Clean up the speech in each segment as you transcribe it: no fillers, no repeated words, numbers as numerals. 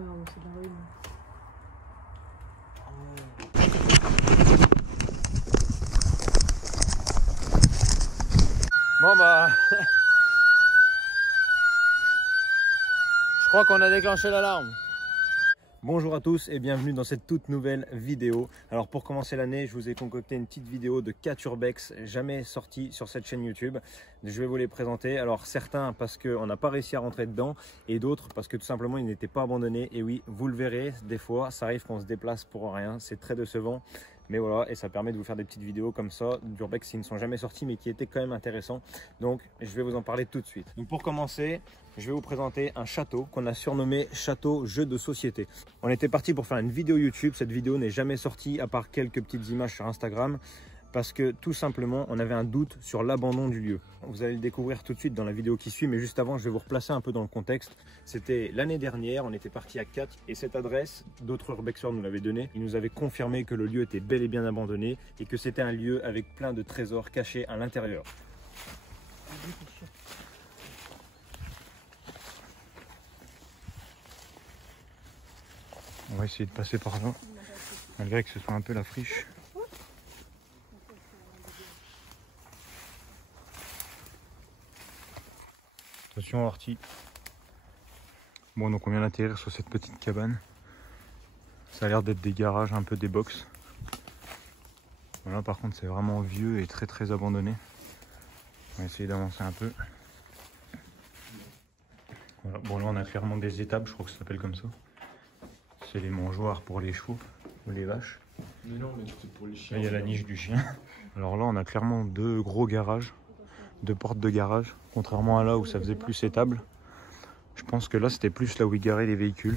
non, c'est de la ruine. Bon bah... Je crois qu'on a déclenché l'alarme. Bonjour à tous et bienvenue dans cette toute nouvelle vidéo. Alors pour commencer l'année, je vous ai concocté une petite vidéo de 4 urbex jamais sortie sur cette chaîne YouTube. Je vais vous les présenter. Alors certains parce qu'on n'a pas réussi à rentrer dedans et d'autres parce que tout simplement ils n'étaient pas abandonnés. Et oui, vous le verrez, des fois ça arrive qu'on se déplace pour rien, c'est très décevant. Mais voilà, et ça permet de vous faire des petites vidéos comme ça, d'urbex qui ne sont jamais sortis mais qui étaient quand même intéressants. Donc je vais vous en parler tout de suite. Donc pour commencer, je vais vous présenter un château qu'on a surnommé château jeu de société. On était parti pour faire une vidéo YouTube, cette vidéo n'est jamais sortie à part quelques petites images sur Instagram parce que tout simplement on avait un doute sur l'abandon du lieu. Vous allez le découvrir tout de suite dans la vidéo qui suit, mais juste avant je vais vous replacer un peu dans le contexte. C'était l'année dernière, on était parti à 4 et cette adresse, d'autres urbexeurs nous l'avaient donnée. Ils nous avaient confirmé que le lieu était bel et bien abandonné et que c'était un lieu avec plein de trésors cachés à l'intérieur. On va essayer de passer par là, malgré que ce soit un peu la friche. Attention ortie. Bon, donc on vient d'atterrir sur cette petite cabane. Ça a l'air d'être des garages, un peu des box. Voilà, par contre c'est vraiment vieux et très abandonné. On va essayer d'avancer un peu. Voilà. Bon là on a clairement des étables, je crois que ça s'appelle comme ça. C'est les mangeoires pour les chevaux ou les vaches. Mais non, mais c'est pour les chiens. Là il y a la niche du chien. Alors là on a clairement deux gros garages, deux portes de garage, contrairement à là où ça faisait plus étable. Je pense que là c'était plus là où ils garaient les véhicules.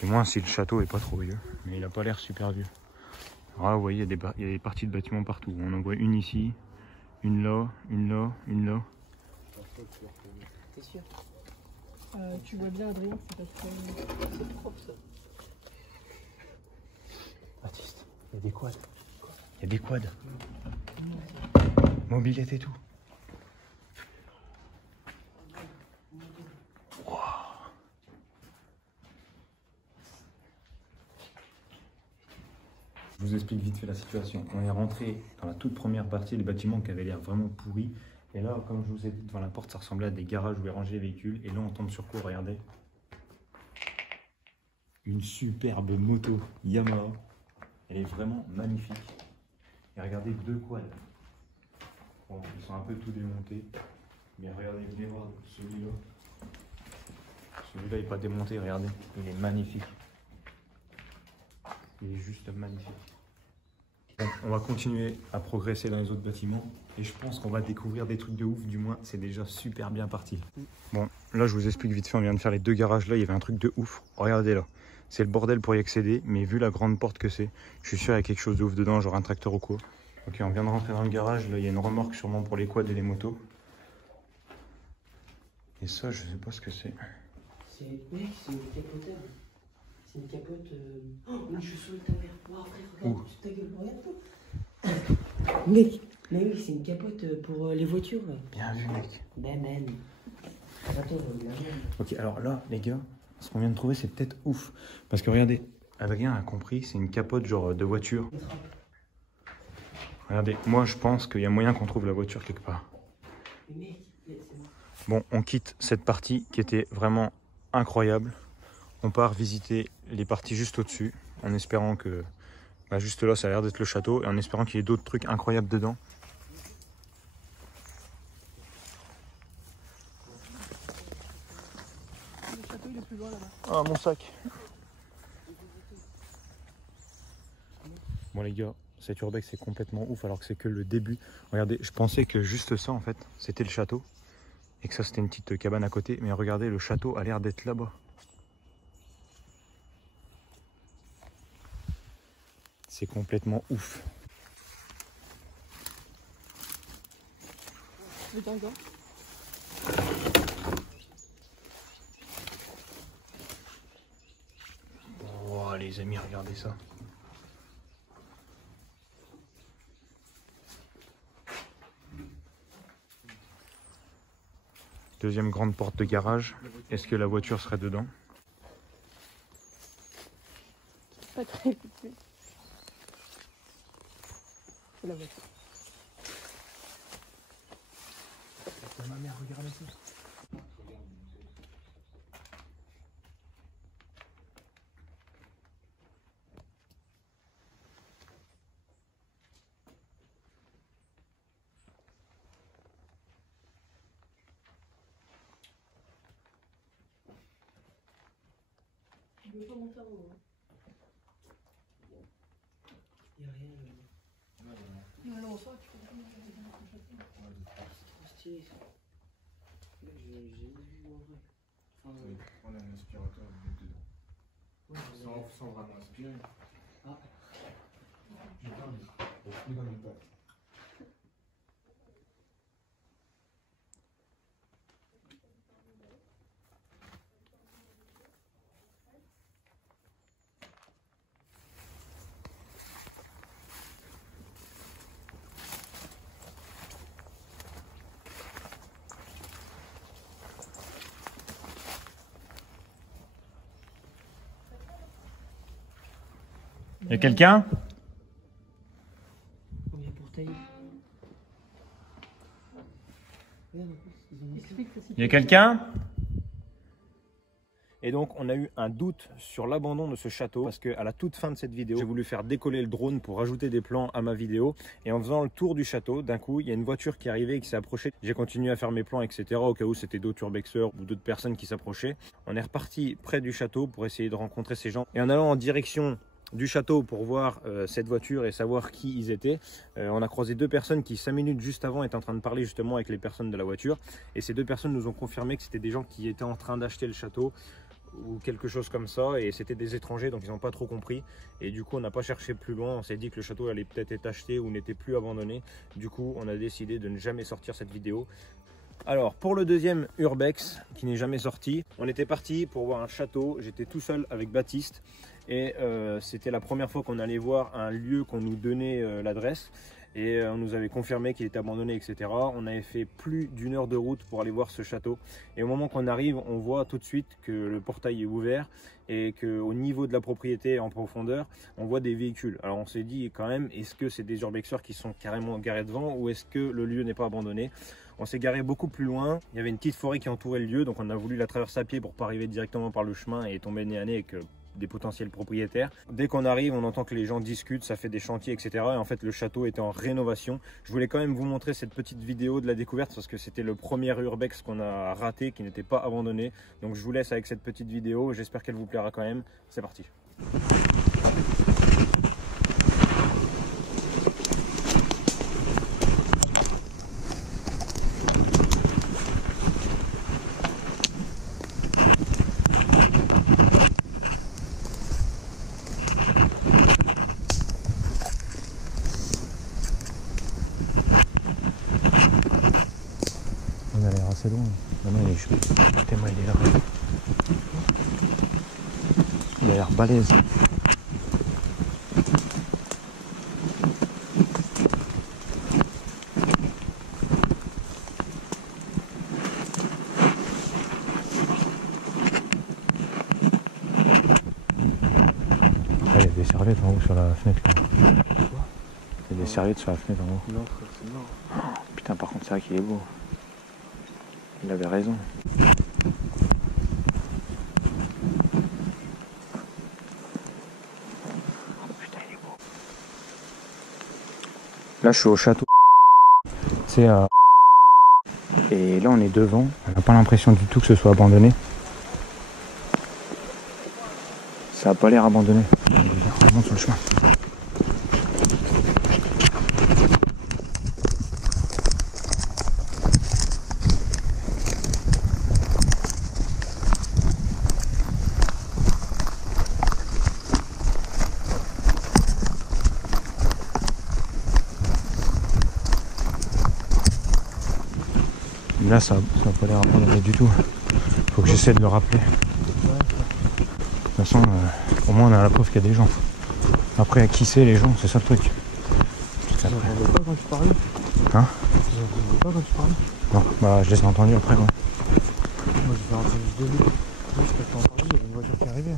Du moins si le château est pas trop vieux, mais il a pas l'air super vieux. Alors là vous voyez il y a des parties de bâtiments partout. On en voit une ici, une là, une là, une là. T'es sûr? Tu vois bien Adrien, c'est parce que c'est propre ça. Baptiste, il y a des quads. Il y a des quads. Mobilette et tout. Wow. Je vous explique vite fait la situation. On est rentré dans la toute première partie des bâtiments qui avaient l'air vraiment pourris. Et là, comme je vous ai dit, devant la porte, ça ressemblait à des garages où ils rangeaient les véhicules. Et là, on tombe sur quoi? Regardez. Une superbe moto Yamaha. Elle est vraiment magnifique. Et regardez, deux quads. Bon, ils sont un peu tout démontés. Mais regardez, venez voir celui-là. Celui-là, il n'est pas démonté, regardez. Il est magnifique. Il est juste magnifique. Donc, on va continuer à progresser dans les autres bâtiments. Et je pense qu'on va découvrir des trucs de ouf. Du moins, c'est déjà super bien parti. Bon, là, je vous explique vite fait. On vient de faire les deux garages là. Il y avait un truc de ouf. Regardez là. C'est le bordel pour y accéder. Mais vu la grande porte que c'est, je suis sûr qu'il y a quelque chose de ouf dedans, genre un tracteur ou quoi. Ok, on vient de rentrer dans le garage. Là, il y a une remorque sûrement pour les quads et les motos. Et ça, je sais pas ce que c'est. C'est mec, c'est une capotable. C'est une capote. Oh, mais je saoule ta mère. Wow, frère, regarde, Ouh. ta gueule, regarde. Mec, mais oui, c'est une capote pour les voitures. Là. Bien vu, mec. Ben, man. Attends, la merde. Ok, alors là, les gars, ce qu'on vient de trouver, c'est peut-être ouf. Parce que regardez, Adrien a compris, c'est une capote genre de voiture. Regardez, moi je pense qu'il y a moyen qu'on trouve la voiture quelque part. Mais mec, c'est bon. Bon, on quitte cette partie qui était vraiment incroyable. On part visiter les parties juste au-dessus, en espérant que... Bah juste là, ça a l'air d'être le château, et en espérant qu'il y ait d'autres trucs incroyables dedans. Le château il est plus loin là-bas. Ah, mon sac. Bon les gars, cette urbex c'est complètement ouf alors que c'est que le début. Regardez, je pensais que juste ça en fait, c'était le château. Et que ça c'était une petite cabane à côté. Mais regardez, le château a l'air d'être là-bas. C'est complètement ouf. Viens, gars. Oh les amis, regardez ça. Deuxième grande porte de garage. Est-ce que la voiture serait dedans? Pas très écouté. C'est la voiture. Ma mère, regarde ça. Je veux pas monter en haut. Il n'y a rien là. Non, ça, tu peux pas C'est trop stylé ça. Là, j'ai jamais vu en vrai. Enfin, On a un aspirateur dedans. ouais, Sans vraiment aspirer. Ah. Putain, mais on fout dans les pattes. Y a quelqu'un? Combien pour tailler? Regarde, en plus, ils ont mis ça. Explique que si Y a quelqu'un? Et donc on a eu un doute sur l'abandon de ce château parce qu'à la toute fin de cette vidéo, j'ai voulu faire décoller le drone pour rajouter des plans à ma vidéo. Et en faisant le tour du château, d'un coup, il y a une voiture qui est arrivée et qui s'est approchée. J'ai continué à faire mes plans, etc. au cas où c'était d'autres urbexeurs ou d'autres personnes qui s'approchaient. On est reparti près du château pour essayer de rencontrer ces gens. Et en allant en direction du château pour voir cette voiture et savoir qui ils étaient, on a croisé deux personnes qui 5 minutes juste avant étaient en train de parler justement avec les personnes de la voiture. Et ces deux personnes nous ont confirmé que c'était des gens qui étaient en train d'acheter le château ou quelque chose comme ça, et c'était des étrangers donc ils n'ont pas trop compris, et du coup on n'a pas cherché plus loin. On s'est dit que le château allait peut-être être acheté ou n'était plus abandonné. Du coup on a décidé de ne jamais sortir cette vidéo. Alors pour le deuxième urbex qui n'est jamais sorti, on était parti pour voir un château. J'étais tout seul avec Baptiste et c'était la première fois qu'on allait voir un lieu qu'on nous donnait l'adresse, et on nous avait confirmé qu'il était abandonné, etc. On avait fait plus d'1 heure de route pour aller voir ce château, et au moment qu'on arrive, on voit tout de suite que le portail est ouvert et qu'au niveau de la propriété en profondeur, on voit des véhicules. Alors on s'est dit quand même, est-ce que c'est des urbexeurs qui sont carrément garés devant, ou est-ce que le lieu n'est pas abandonné? On s'est garé beaucoup plus loin, il y avait une petite forêt qui entourait le lieu, donc on a voulu la traverser à pied pour pas arriver directement par le chemin et tomber nez à nez avec des potentiels propriétaires. Dès qu'on arrive, on entend que les gens discutent, ça fait des chantiers, etc. Et en fait, le château était en rénovation. Je voulais quand même vous montrer cette petite vidéo de la découverte parce que c'était le premier urbex qu'on a raté, qui n'était pas abandonné. Donc je vous laisse avec cette petite vidéo, j'espère qu'elle vous plaira quand même. C'est parti. On a l'air assez loin. Non, il est chaud. Tellement il est là. Il a l'air balèze. Ah, il y a des serviettes en haut sur la fenêtre. Là. Quoi? Il y a des serviettes sur la fenêtre en haut. Non, frère, c'est mort. Oh, putain, par contre, c'est vrai qu'il est beau. Il avait raison. Oh, putain, il est beau. Là, je suis au château. C'est à... Et là, on est devant. On n'a pas l'impression du tout que ce soit abandonné. Ça n'a pas l'air abandonné. On monte sur le chemin. Là, ça n'a pas l'air abandonné du tout. Faut que j'essaie de le rappeler. De toute façon, au moins on a la preuve qu'il y a des gens. Après, qui c'est les gens, c'est ça le truc. Tu n'entendais pas quand tu parlais? Hein? Tu n'entendais pas quand tu parlais? Non, bah je les ai entendus après. Ouais. moi je vais rentrer juste de lui. Oui, je peux t'en parler, il y a une voiture qui est arrivée.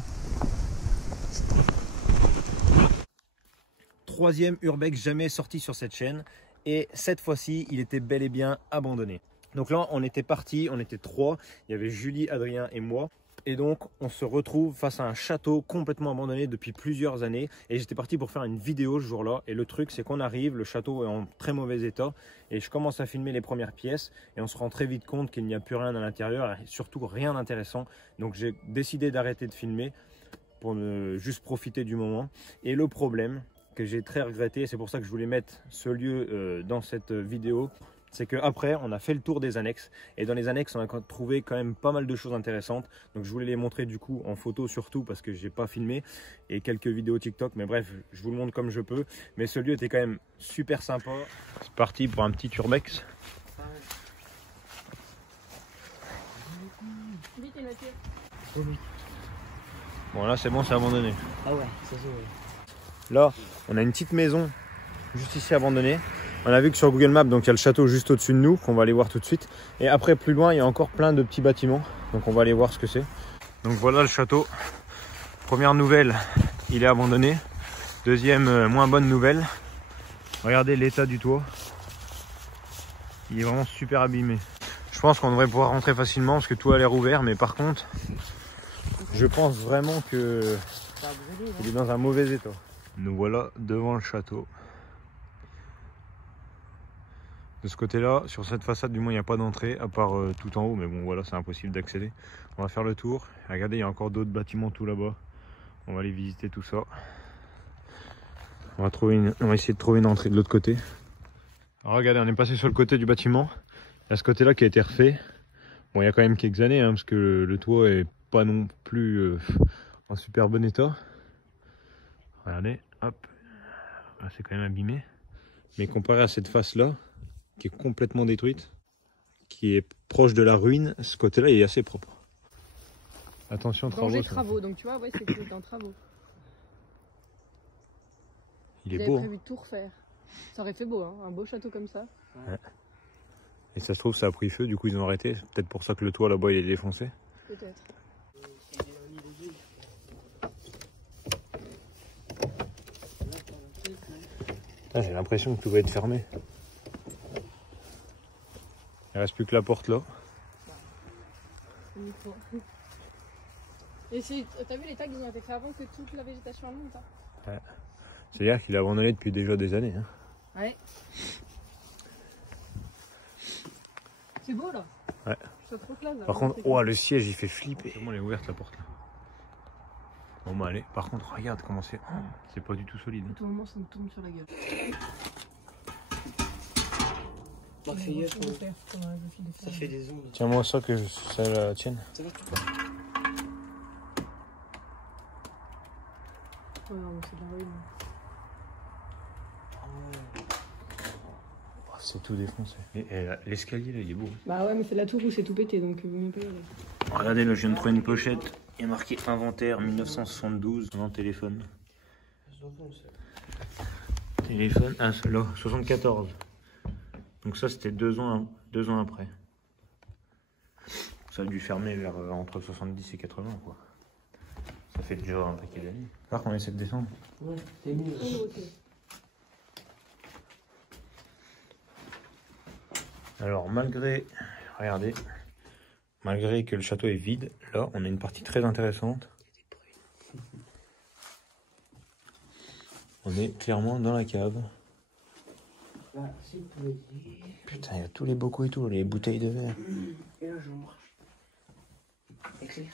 Troisième urbex jamais sorti sur cette chaîne. Et cette fois-ci, il était bel et bien abandonné. Donc là, on était partis, on était 3. Il y avait Julie, Adrien et moi. Et donc, on se retrouve face à un château complètement abandonné depuis plusieurs années. Et j'étais parti pour faire une vidéo ce jour-là. Et le truc, c'est qu'on arrive, le château est en très mauvais état. Et je commence à filmer les premières pièces. Et on se rend très vite compte qu'il n'y a plus rien à l'intérieur. Et surtout, rien d'intéressant. Donc, j'ai décidé d'arrêter de filmer pour juste profiter du moment. Et le problème que j'ai très regretté, c'est pour ça que je voulais mettre ce lieu dans cette vidéo, c'est qu'après on a fait le tour des annexes et dans les annexes on a trouvé quand même pas mal de choses intéressantes, donc je voulais les montrer du coup en photo surtout parce que j'ai pas filmé, et quelques vidéos TikTok, mais bref je vous le montre comme je peux. Mais ce lieu était quand même super sympa. C'est parti pour un petit urbex. Vite, une voiture. Oh oui. Bon là c'est bon, c'est abandonné. Ah ouais, ça se voit. Là, on a une petite maison juste ici abandonnée. On a vu que sur Google Maps, donc il y a le château juste au-dessus de nous, qu'on va aller voir tout de suite. Et après, plus loin, il y a encore plein de petits bâtiments. Donc on va aller voir ce que c'est. Donc voilà le château. Première nouvelle, il est abandonné. Deuxième, moins bonne nouvelle. Regardez l'état du toit. Il est vraiment super abîmé. Je pense qu'on devrait pouvoir rentrer facilement parce que tout a l'air ouvert. Mais par contre, je pense vraiment que il est dans un mauvais état. Nous voilà devant le château. De ce côté-là, sur cette façade, du moins, il n'y a pas d'entrée, à part tout en haut. Mais bon, voilà, c'est impossible d'accéder. On va faire le tour. Regardez, il y a encore d'autres bâtiments tout là-bas. On va aller visiter tout ça. On va essayer de trouver une entrée de l'autre côté. Alors, regardez, on est passé sur le côté du bâtiment. Il y a ce côté-là qui a été refait. Bon, il y a quand même quelques années, hein, parce que le toit est pas non plus en super bon état. Regardez, hop, c'est quand même abîmé. Mais comparé à cette face-là, qui est complètement détruite, qui est proche de la ruine, ce côté-là il est assez propre. Attention, Danger travaux. donc tu vois, ouais, c'est tout en travaux. Il Ils est avaient beau. prévu de tout refaire. Ça aurait fait beau, hein, un beau château comme ça. Ouais. Et ça se trouve, ça a pris feu, du coup ils ont arrêté. C'est peut-être pour ça que le toit là-bas il est défoncé. Peut-être. J'ai l'impression que tout va être fermé. Il reste plus que la porte là. Et t'as vu les tags, ils ont été faits avant que toute la végétation monte. Hein. Ouais. C'est-à-dire qu'il est abandonné depuis déjà des années. Hein. Ouais. C'est beau là. Ouais. Je trouve trop classe. Par contre, oh, le siège il fait flipper. Comment elle est ouverte la porte là? Bon bah allez, par contre regarde comment c'est. Oh, c'est pas du tout solide. À tout moment ça me tombe sur la gueule. Bah, fais gaffe, ça fait des ondes. Tiens-moi ça que ça la tienne. Ça va, tu vois. Oh non, c'est de la ruine. Oh, c'est tout défoncé. Et l'escalier là il est beau. Bah ouais, mais c'est la tour où c'est tout pété donc vaut mieux pas y aller. Regardez là, je viens de trouver une pochette. Il y a marqué inventaire 1972. Non, téléphone. Téléphone, ah là, 74. Donc ça c'était 2 ans après. Ça a dû fermer vers entre 70 et 80 quoi. Ça fait déjà un paquet d'années. Par contre on essaie de descendre. Ouais, c'est mieux. Alors malgré, regardez, malgré que le château est vide, là on a une partie très intéressante. On est clairement dans la cave. Là, c'est petit. Putain, il y a tous les bocaux et tout, les bouteilles de verre. Et là, je marche. Éclair.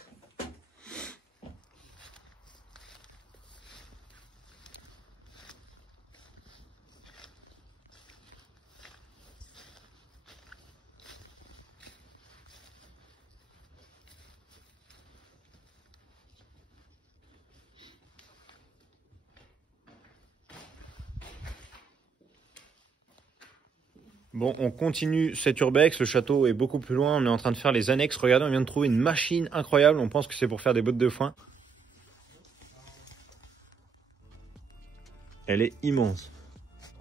Bon, on continue cet urbex, le château est beaucoup plus loin, on est en train de faire les annexes. Regardez, on vient de trouver une machine incroyable, on pense que c'est pour faire des bottes de foin. Elle est immense.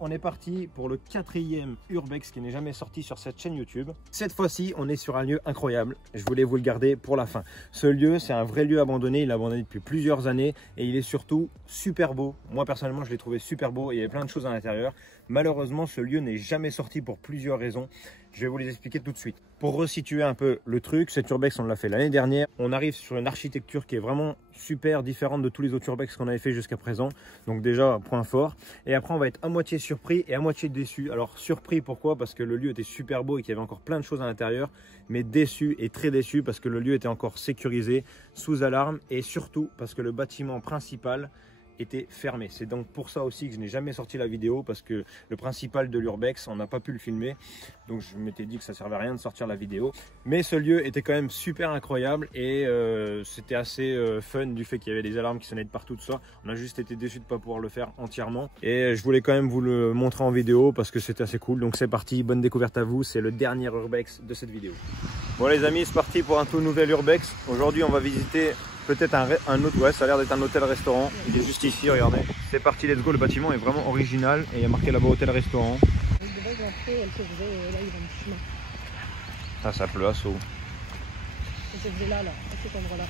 on est parti pour le 4e Urbex qui n'est jamais sorti sur cette chaîne YouTube. Cette fois-ci, on est sur un lieu incroyable. Je voulais vous le garder pour la fin. Ce lieu, c'est un vrai lieu abandonné. Il est abandonné depuis plusieurs années et il est surtout super beau. Moi, personnellement, je l'ai trouvé super beau. Il y avait plein de choses à l'intérieur. Malheureusement, ce lieu n'est jamais sorti pour plusieurs raisons. Je vais vous les expliquer tout de suite. Pour resituer un peu le truc, cet Urbex, on l'a fait l'année dernière. On arrive sur une architecture qui est vraiment super différente de tous les autres Urbex qu'on avait fait jusqu'à présent. Donc déjà, point fort. Et après, on va être à moitié surpris et à moitié déçu. Alors surpris, pourquoi? Parce que le lieu était super beau et qu'il y avait encore plein de choses à l'intérieur. Mais déçu et très déçu parce que le lieu était encore sécurisé, sous alarme. Et surtout parce que le bâtiment principal était fermé. C'est donc pour ça aussi que je n'ai jamais sorti la vidéo, parce que le principal de l'Urbex, on n'a pas pu le filmer, donc je m'étais dit que ça servait à rien de sortir la vidéo. Mais ce lieu était quand même super incroyable et c'était assez fun du fait qu'il y avait des alarmes qui sonnaient de partout, tout ça. On a juste été déçus de ne pas pouvoir le faire entièrement et je voulais quand même vous le montrer en vidéo parce que c'était assez cool. Donc c'est parti, bonne découverte à vous, c'est le dernier Urbex de cette vidéo. Bon les amis, c'est parti pour un tout nouvel Urbex. Aujourd'hui on va visiter peut-être un autre, ouais, ça a l'air d'être un hôtel-restaurant. Il est juste ici, regardez. C'est parti, let's go. Le bâtiment est vraiment original et il y a marqué là-bas hôtel-restaurant. Ça pleut à saut. Ça faisait là, à cet endroit-là.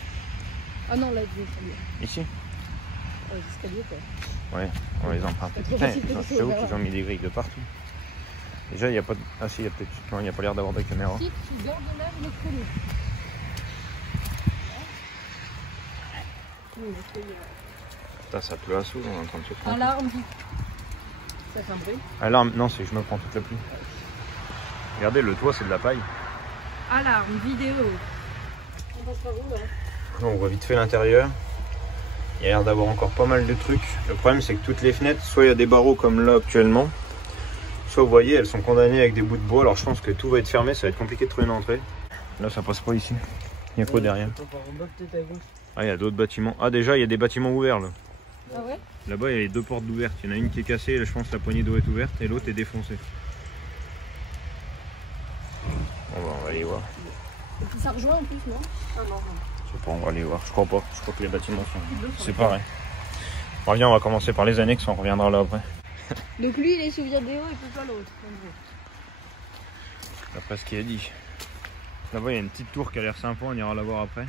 Ah non, là, ici. Les escaliers, quoi. Ouais, on les emprunte. C'est où qu'ils ont mis des grilles de partout. Déjà, il n'y a pas de... Ah si, il y a peut-être... Non, il n'y a pas l'air d'avoir de caméra. Si, tu gardes l'air électronique. Ça pleut à saut, on est en train de se prendre. Alarme. Ça fait un bruit. Alarme, non, c'est que je me prends toute la pluie. Regardez, le toit, c'est de la paille. Alarme, vidéo. On passe par où, là? On voit vite fait l'intérieur. Il y a l'air d'avoir encore pas mal de trucs. Le problème, c'est que toutes les fenêtres, soit il y a des barreaux comme là actuellement, soit vous voyez, elles sont condamnées avec des bouts de bois. Alors je pense que tout va être fermé, ça va être compliqué de trouver une entrée. Là, ça passe pas ici. Il y a quoi derrière? Ah, il y a d'autres bâtiments. Ah, déjà, il y a des bâtiments ouverts là. Ah ouais? Là-bas, il y a les deux portes ouvertes. Il y en a une qui est cassée, là, je pense que la poignée d'eau est ouverte, et l'autre est défoncée. On va aller voir. Et puis ça rejoint en plus, non? Ah non, non. Je sais pas, on va aller voir. Je crois pas. Je crois que les bâtiments sont séparés. Bon, viens, on va commencer par les annexes, on reviendra là après. Donc lui, il est sous vidéo et puis pas l'autre. D'après ce qu'il a dit. Là-bas, il y a une petite tour qui a l'air sympa, on ira la voir après. Ouais.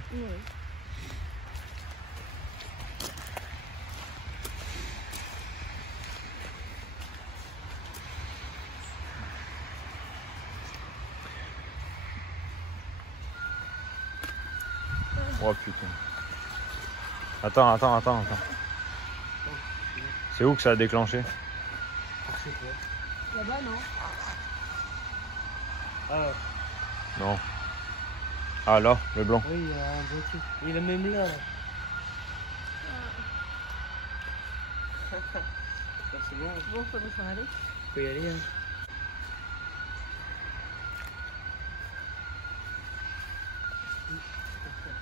Oh putain. Attends. C'est où que ça a déclenché? Là-bas, non? Ah, Non. Ah là, le blanc. Oui, il y a un beau truc. Il est même là. C'est bon, Bon, faudrait s'en aller. on peut y aller. Hein.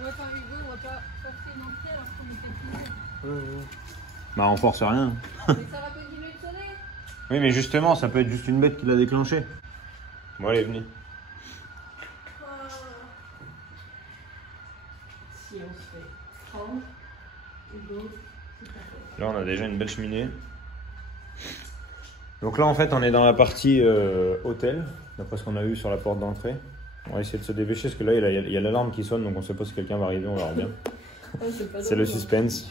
Ouais, pas Hugo, on va pas forcer une entrée alors qu'on est fait. Bah on force rien. Mais ça va continuer de sonner. Oui mais justement, ça peut être juste une bête qui l'a déclenché. Bon allez, venez. Si on se fait prendre, Hugo, c'est pas fait. Là on a déjà une belle cheminée. Donc là en fait on est dans la partie hôtel, d'après ce qu'on a vu sur la porte d'entrée. On va essayer de se dépêcher parce que là il y a l'alarme qui sonne, donc on ne sait pas si quelqu'un va arriver, on verra bien. C'est le suspense.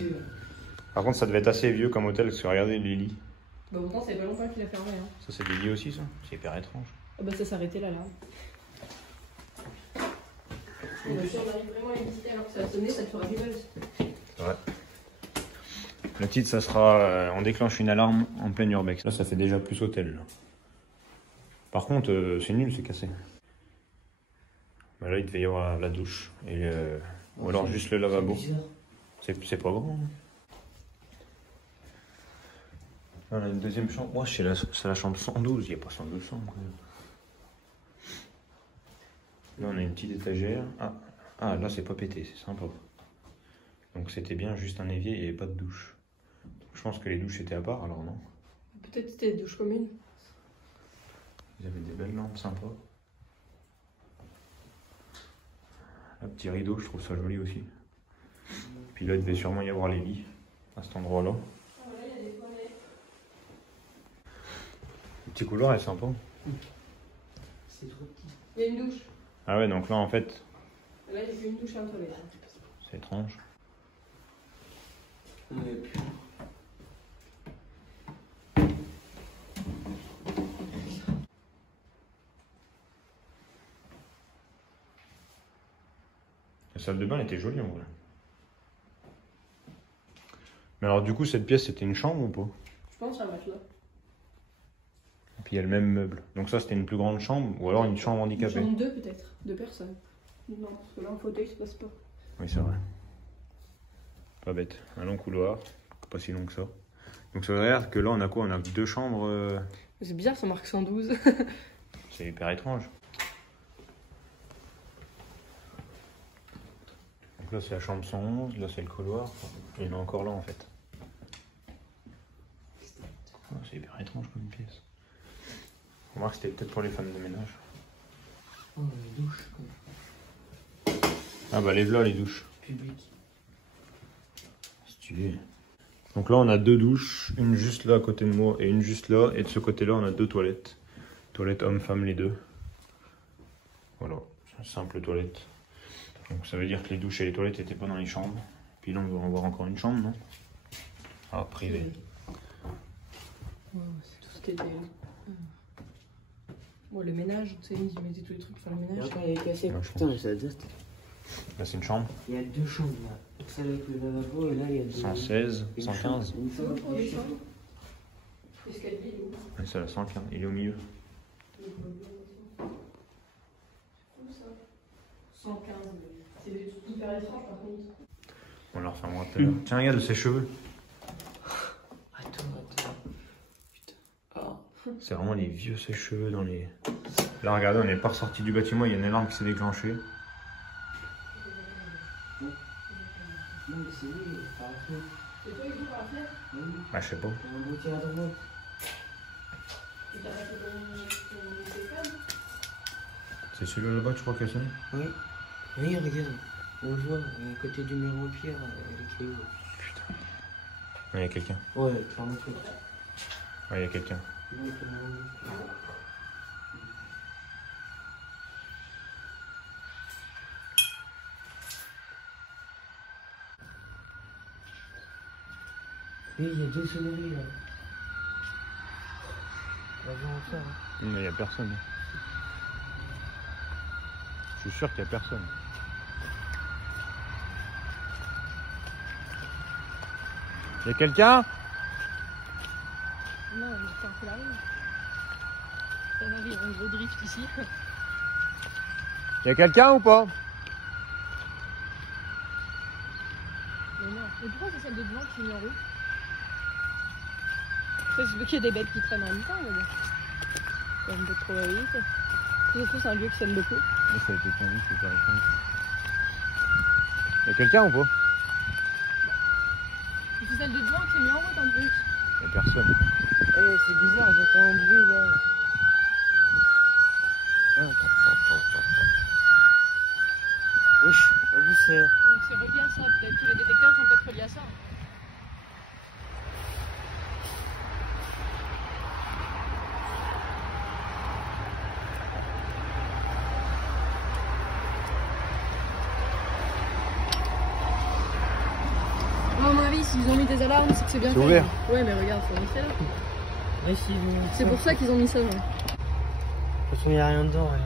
Par contre ça devait être assez vieux comme hôtel parce que regardez les lits. Bah pourtant c'est pas longtemps qu'il a fermé. Hein. Ça c'est des lits aussi ça? C'est hyper étrange. Ah bah ça s'arrêtait là. Si on arrive vraiment à visiter alors que ça a sonné, ça te fera du buzz. Ouais. Le titre ça sera on déclenche une alarme en plein Urbex. Là ça fait déjà plus hôtel. Là. Par contre c'est nul, c'est cassé. Bah là il devait y avoir la douche et ou alors juste le lavabo. C'est pas grand. Hein. Là, on a une deuxième chambre. Moi c'est la chambre 112, il n'y a pas 112 chambres quand même. Là on a une petite étagère. Ah là c'est pas pété, c'est sympa. Donc c'était bien juste un évier, il n'y avait pas de douche. Donc, je pense que les douches étaient à part alors non. Peut-être c'était des douches communes. Ils avaient des belles lampes sympas. Un petit rideau, je trouve ça joli aussi. Puis là il devait sûrement y avoir les lits à cet endroit là. petit couloir est sympa. C'est trop petit. Il y a une douche. Ah ouais, donc là en fait, Là, il y a qu'une douche et un toilette. c'est étrange. La salle de bain elle était jolie en vrai. Mais alors du coup cette pièce c'était une chambre ou pas? Je pense à un matelas. Et puis il y a le même meuble. Donc ça c'était une plus grande chambre ou alors une chambre Une handicapée. chambre 2 peut-être, 2 personnes. Non, parce que là, en fauteuil, ça passe pas. Oui c'est vrai. Pas bête. Un long couloir, pas si long que ça. Donc ça veut dire que là on a quoi? On a 2 chambres. C'est bizarre, ça marque 112. C'est hyper étrange. Donc là c'est la chambre 111, là c'est le couloir. Et il y en a encore là en fait. Oh, c'est hyper étrange comme pièce. On remarque que c'était peut-être pour les femmes de ménage. Oh, les douches, quoi. Ah bah les là les douches. Public. Stylé. Donc là on a 2 douches, une juste là à côté de moi et une juste là. Et de ce côté là on a 2 toilettes. Toilettes homme-femme les deux. Voilà, c'est une simple toilette. Donc ça veut dire que les douches et les toilettes n'étaient pas dans les chambres. Puis là on va en voir encore une chambre, non? Ah, privée. Ouais, c'est tout ce qui était. Bon, le ménage, tu sais, ils mettaient tous les trucs pour faire le Et ménage. après, elle est cassée. Ouais, je Putain, mais ça date. Là c'est une chambre. Il y a 2 chambres là. Celle avec le lavabo et là il y a 2. 116, 115. Une chambre. Oh, les chambres. L'escalier, il est où? Ouais, c'est la 115, il est au milieu. C'est où ça? 115. C'est des trucs hyper étranges par contre. On leur fermera tout à l'heure. Tiens, regarde ses cheveux. Attends. Putain. Ah. C'est vraiment les vieux sèche-cheveux dans les... Là, regardez, on n'est pas ressorti du bâtiment, il y a une alarme qui s'est déclenchée. Non, mais c'est lui, par la fenêtre. C'est toi, il joue par la fenêtre? Oui. Ah, je sais pas. Il y a un boutier à droite. Tu t'as pas fait ton téléphone? C'est celui-là là-bas que tu crois qu'elle sonne? Oui. Oui, regarde. On voit à côté du mur en pierre, les clés. Putain. Il y a quelqu'un. Ouais, clairement. Ouais, il y a quelqu'un. Oui, il y a 2 sonneries là. On va voir ça. Hein. Mais il n'y a personne. Je suis sûr qu'il n'y a personne. Il y a quelqu'un? Non, mais c'est un peu la rue. Ça va, il y a un gros drift ici. Il y a quelqu'un ou pas? Mais non. Mais pourquoi c'est celle de devant qui est mise en route? C'est parce qu'il y a des bêtes qui traînent en même temps, mais bon. Il y a une bête probabilité. Surtout, c'est un lieu qui sonne beaucoup. Là, ça a été conduit, c'est pas récent. Il y a quelqu'un ou pas? C'est celle de devant qui est mise en route en plus. Il n'y a personne. Eh, c'est bizarre, j'entends un bruit là. Wesh, à vous c'est. Donc c'est relié à ça, peut-être que les détecteurs sont peut-être reliés à ça. À mon avis, s'ils ont mis des alarmes, c'est que c'est bien C'est fait. ouvert. Ouais, mais regarde, c'est mis là. Ouais, si, C'est pour ça qu'ils ont mis ça. Ouais. De toute façon, il n'y a rien dedans, rien.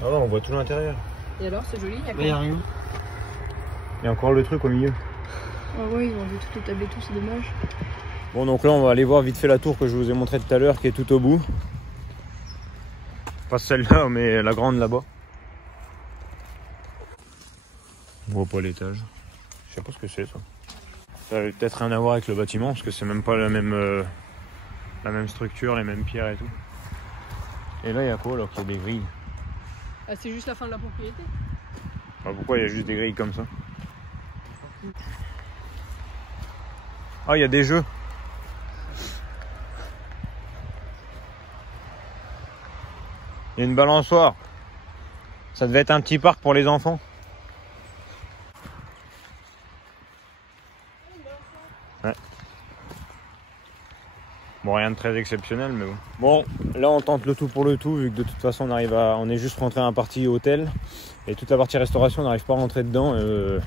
Ah ouais, on voit tout l'intérieur. Et alors, c'est joli, il y a Mais il n'y a rien. Il y a encore le truc au milieu. Ah ouais, ils ont enlevé toutes les tables et tout, c'est dommage. Bon, donc là, on va aller voir vite fait la tour que je vous ai montré tout à l'heure, qui est tout au bout. Pas celle-là, mais la grande là-bas. On voit pas l'étage. Je sais pas ce que c'est, ça. Ça avait peut-être rien à voir avec le bâtiment, parce que c'est même pas la même structure, les mêmes pierres et tout. Et là, il y a quoi alors qu'il y a des grilles? Ah, c'est juste la fin de la propriété. Bah, pourquoi il y a juste des grilles comme ça? Ah, il y a des jeux. Il y a une balançoire. Ça devait être un petit parc pour les enfants. Ouais. Bon, rien de très exceptionnel, mais bon. Bon, là on tente le tout pour le tout, vu que de toute façon on est juste rentré à la partie hôtel. Et toute la partie restauration, on n'arrive pas à rentrer dedans. Il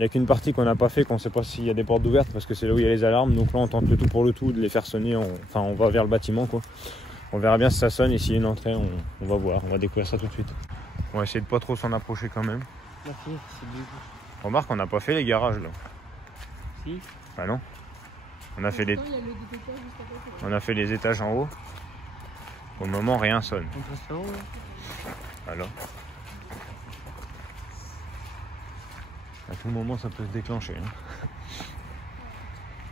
n'y a qu'une partie qu'on n'a pas fait, qu'on ne sait pas s'il y a des portes ouvertes, parce que c'est là où il y a les alarmes. Donc là on tente le tout pour le tout, de les faire sonner. Enfin, on va vers le bâtiment, quoi. On verra bien si ça sonne, et s'il y a une entrée, on va voir. On va découvrir ça tout de suite. On va essayer de pas trop s'en approcher quand même. La fille, c'est bien. Remarque, on n'a pas fait les garages là. Si. Ah non. On a fait les... Attends, il y a le détecteur juste à côté. On a fait les étages en haut. Pour le moment, rien sonne. On passe là-haut, là. Alors, à tout moment, ça peut se déclencher. Hein.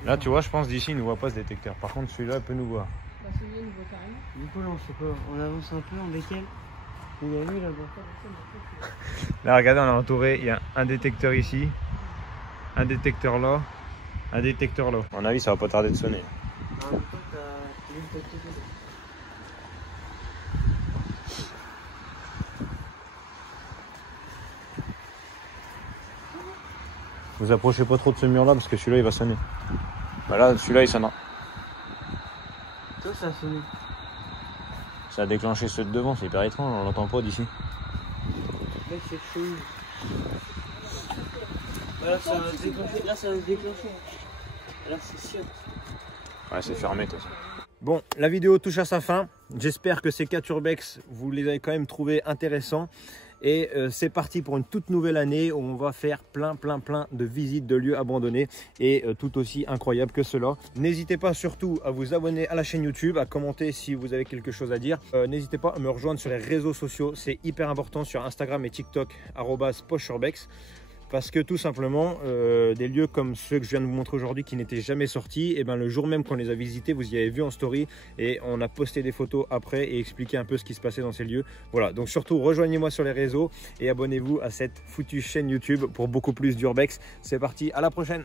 Là, tu vois, je pense d'ici, il ne voit pas ce détecteur. Par contre, celui-là, il peut nous voir. Bah, celui-là, il voit carrément. Du coup, là, on fait quoi? On avance un peu en décale. Il y a lui là-bas. Là, regardez, on est entouré. Il y a un détecteur ici, un détecteur là, un détecteur là. À mon avis, ça va pas tarder de sonner. Ah, mais toi, t'as juste à côté. Vous approchez pas trop de ce mur-là parce que celui-là, il va sonner. Bah là, celui-là, il sonnera. Toi, ça a sonné. Ça a déclenché ceux de devant, c'est hyper étrange, on l'entend pas d'ici. Mec, c'est chaud. Là, ça va se déclencher. Là, ça va se déclencher. Là, c'est sûr. Ouais, c'est fermé, de toute façon. Bon, la vidéo touche à sa fin. J'espère que ces 4 urbex, vous les avez quand même trouvés intéressants. Et c'est parti pour une toute nouvelle année où on va faire plein de visites de lieux abandonnés et tout aussi incroyables que cela. N'hésitez pas surtout à vous abonner à la chaîne YouTube, à commenter si vous avez quelque chose à dire. N'hésitez pas à me rejoindre sur les réseaux sociaux, c'est hyper important, sur Instagram et TikTok, @pocheurbex. Parce que tout simplement, des lieux comme ceux que je viens de vous montrer aujourd'hui qui n'étaient jamais sortis, et ben le jour même qu'on les a visités, vous y avez vu en story et on a posté des photos après et expliqué un peu ce qui se passait dans ces lieux. Voilà, donc surtout rejoignez-moi sur les réseaux et abonnez-vous à cette foutue chaîne YouTube pour beaucoup plus d'urbex. C'est parti, à la prochaine!